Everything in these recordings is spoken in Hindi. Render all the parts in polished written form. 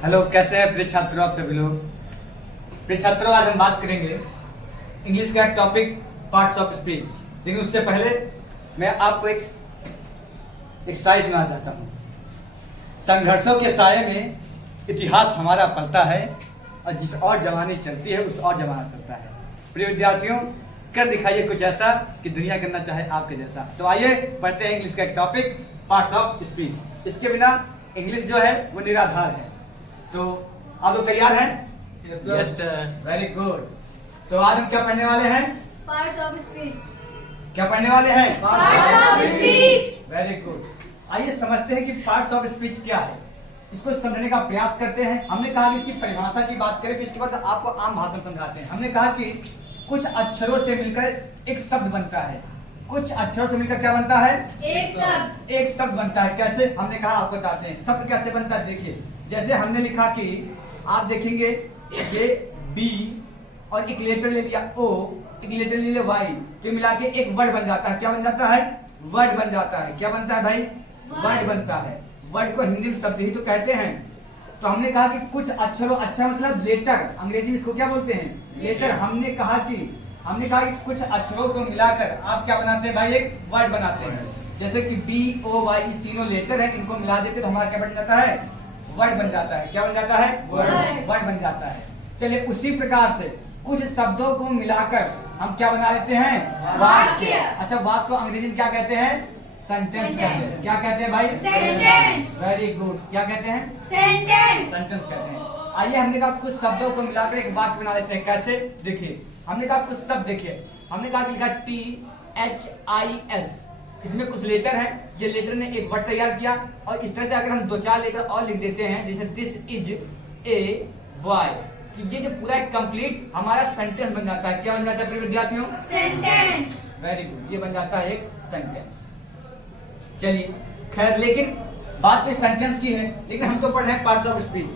हेलो, कैसे हैं प्रिय छात्रों आप सभी लोग। प्रिय छात्रों, आज हम बात करेंगे इंग्लिश का टॉपिक पार्ट्स ऑफ स्पीच। लेकिन उससे पहले मैं आपको एक एक्सरसाइज सुनाना चाहता हूँ। संघर्षों के साये में इतिहास हमारा पलता है और जिस और जवानी चलती है उस और जमाना चलता है। प्रिय विद्यार्थियों, कर दिखाइए कुछ ऐसा कि दुनिया करना चाहे आपके जैसा। तो आइए पढ़ते हैं इंग्लिश का एक टॉपिक पार्ट्स ऑफ स्पीच। इसके बिना इंग्लिश जो है वो निराधार है। तो आप लोग तैयार हैं? Yes sir. Very good. तो आज हम क्या पढ़ने वाले हैं? Parts of speech. क्या पढ़ने वाले हैं? Parts of speech. Very good. आइए समझते हैं कि पार्ट्स ऑफ स्पीच क्या है। इसको समझने का प्रयास करते हैं। हमने कहा कि इसकी परिभाषा की बात करें, फिर इसके बाद आपको आम भाषा समझाते हैं। हमने कहा कि कुछ अक्षरों से मिलकर एक शब्द बनता है। कुछ अक्षरों से मिलकर क्या बनता है? एक शब्द बनता है। कैसे? हमने कहा आपको बताते हैं शब्द कैसे बनता है। देखिए, जैसे हमने लिखा कि आप देखेंगे ये बी और एक लेटर ले लिया ओ, एक लेटर ले लिया वाई, तो मिला के एक वर्ड बन जाता है। क्या बन जाता है? वर्ड बन जाता है। क्या बनता है भाई? वर्ड बनता है। वर्ड को हिंदी में शब्द ही तो कहते हैं। तो हमने कहा कि कुछ अक्षरों, अच्छा मतलब लेटर, अंग्रेजी में इसको क्या बोलते हैं? लेटर। हमने कहा कि कुछ अक्षरों को मिलाकर आप क्या बनाते हैं भाई? एक वर्ड बनाते हैं। जैसे कि बी ओ वाई तीनों लेटर है, इनको मिला देते तो हमारा क्या बन जाता है? वर्ड बन जाता है। क्या बन जाता है? वर्ड बन जाता है। चलिए, उसी प्रकार से कुछ शब्दों को मिलाकर हम क्या बना लेते हैं? वाक्य। अच्छा, वाक्य को अंग्रेजी में क्या कहते हैं? सेंटेंस कहते हैं। क्या कहते हैं भाई? सेंटेंस। Very good. क्या कहते हैं? सेंटेंस। सेंटेंस कहते हैं। आइए, हमने कहा कुछ शब्दों को मिलाकर एक वाक्य बना लेते हैं। कैसे? देखिए, हमने कहा कुछ शब्द, देखिए हमने कहा कि लिखा THIS, इसमें कुछ लेटर है। ये लेटर ने एक वर्ड तैयार किया और इस तरह से अगर हम दो चार लेटर और लिख देते हैं, जैसे दिस इज ए बॉय, कि ये जो पूरा एक कंप्लीट हमारा सेंटेंस बन जाता है। क्या बन जाता है प्रिय विद्यार्थियों? सेंटेंस। Very good. ये बन जाता है एक सेंटेंस। चलिए, खैर, लेकिन बात तो सेंटेंस की है, लेकिन हम तो पढ़ रहे हैं पार्ट्स ऑफ स्पीच।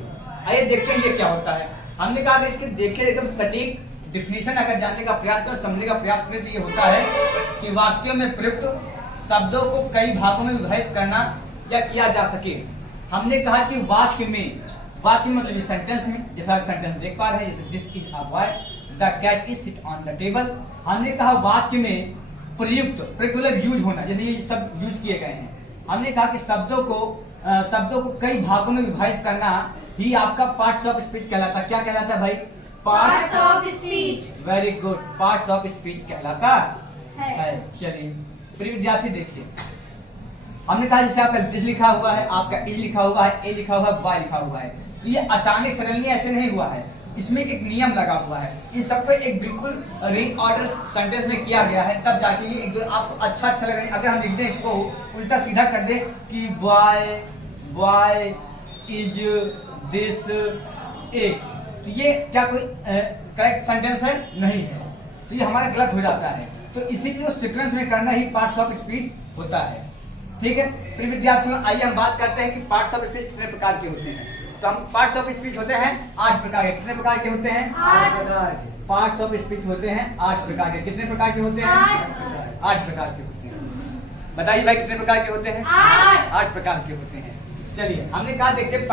आइए देखते हैं ये क्या होता है। हमने कहा कि इसके देखे एकदम सटीक डिफिनीशन अगर जानने का प्रयास करें, समझने का प्रयास करें, तो ये होता है कि वाक्यों में प्रयुक्त शब्दों को कई भागों में विभाजित करना या किया जा सके। हमने कहा कि वाक्य में मतलब सेंटेंस में, जैसा आप सेंटेंस देख पा रहे हैं, जैसे this is a boy, the cat is sit on the table. हमने कहा वाक्य में प्रयुक्त मतलब यूज होना, जैसे ये सब यूज किए गए हैं। हमने कहा कि शब्दों को कई भागों में विभाजित करना ही आपका पार्ट्स ऑफ स्पीच कहलाता है। क्या कहलाता है भाई? Parts of speech. Very good. Parts of speech कहलाता है। चलिए प्रिय विद्यार्थी, देखिए हमने कहा जैसे आपका दिस लिखा हुआ है, आपका ई लिखा हुआ है, ए लिखा हुआ है, वाई लिखा हुआ है। तो ये अचानक सडनली ऐसे नहीं हुआ है, इसमें एक नियम लगा हुआ है। इन सबको एक बिल्कुल रीऑर्डर सेंटेंस में किया गया है, तब जाके ये एक आपको अच्छा लगेगा। अगर हम लिख दें इसको उल्टा सीधा कर दें कि बॉय इज दिस ए, तो ये क्या कोई करेक्ट सेंटेंस है? नहीं है। तो ये हमारा गलत हो जाता है। तो इसीलिए सीक्वेंस में करना ही पार्ट्स ऑफ स्पीच होता है। ठीक है प्रिय विद्यार्थियों, आइए हम बात करते हैं कि पार्ट्स ऑफ स्पीच कितने प्रकार के होते हैं। तो हम पार्ट्स ऑफ स्पीच होते हैं 8 प्रकार के। कितने प्रकार के होते हैं? 8 प्रकार के। पार्ट्स ऑफ स्पीच होते हैं 8 प्रकार के। कितने प्रकार के होते हैं? 8 प्रकार के होते हैं। बताइए भाई, कितने प्रकार के होते हैं? 8 प्रकार के होते हैं। चलिए, हमने कहा देखते हैं।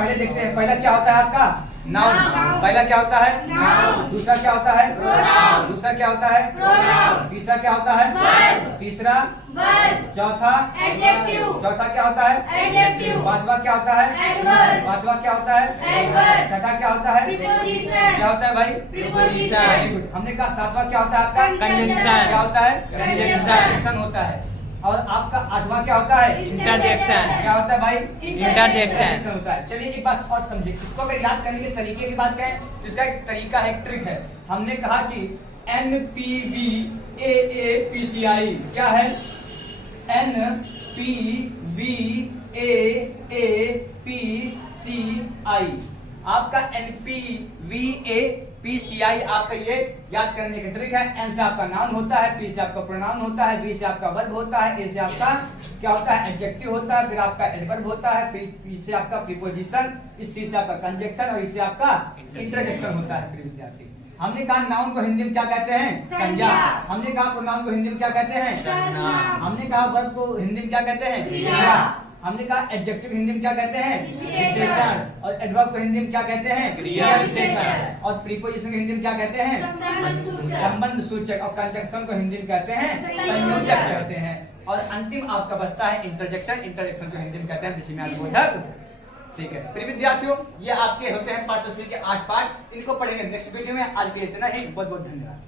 पहला क्या होता है आपका? नाउन। पहला क्या होता है? नाउन। दूसरा क्या होता है? प्रोनाउन। दूसरा क्या होता है? प्रोनाउन। तीसरा क्या होता है? वर्ब। तीसरा वर्ब। चौथा एडजेक्टिव। चौथा क्या होता है? एडजेक्टिव। पांचवा क्या होता है? एडवर्ब। पांचवा क्या होता है? एडवर्ब। छठा क्या होता है? प्रीपोजिशन। क्या होता है भाई? प्रीपोजिशन। Very good। हमने कहा सातवां क्या होता है आपका? कंजंक्शन। क्या होता है? कंजंक्शन होता है। और आपका 8वां क्या होता है? इंटरजेक्शन। क्या होता है भाई? इंटरजेक्शन। होता है। चलिए एक बात और समझिए, इसको अगर याद करने के तरीके की बात करें तो इसका एक तरीका है, एक ट्रिक है। हमने कहा कि NPVAAPCI क्या है? NPVAAPCI। आपका NPVAPCI आपका ये याद करने का ट्रिक है। N से आपका नाउन होता है, P से आपका प्रोनाउन होता है, V से आपका वर्ब होता है, A से आपका क्या होता है? एडजेक्टिव होता है, फिर आपका एडवर्ब होता है, फिर P से आपका प्रीपोजिशन, इस C से आपका कंजंक्शन और इससे आपका इंटरजेक्शन होता है। प्रिय विद्यार्थी, हमने कहा नाउन को हिंदी में क्या कहते हैं? संज्ञा। हमने कहा प्रोनाउन को हिंदी में क्या कहते हैं? सर्वनाम। हमने कहा वर्ब को हिंदी में क्या कहते हैं? क्रिया। हमने कहा एडजेक्टिव हिंदी में क्या कहते हैं? विशेषण। और एडवर्ब को हिंदी में क्या कहते हैं? क्रिया विशेषण। और प्रीपोजिशन को हिंदी में क्या कहते हैं? संबंध सूचक। और कंजंक्शन को हिंदी में कहते हैं? संयोजक कहते हैं। और अंतिम आपका बचता है इंटरजेक्शन। इंटरजेक्शन को हिंदी में कहते हैं विषयार्थबोधक। ठीक है प्रिय विद्यार्थियों, ये आपके होते हैं पार्ट ऑफ स्पीच के 8 पार्ट। इनको पढ़ेंगे नेक्स्ट वीडियो में। आज के लिए इतना ही। बहुत बहुत धन्यवाद।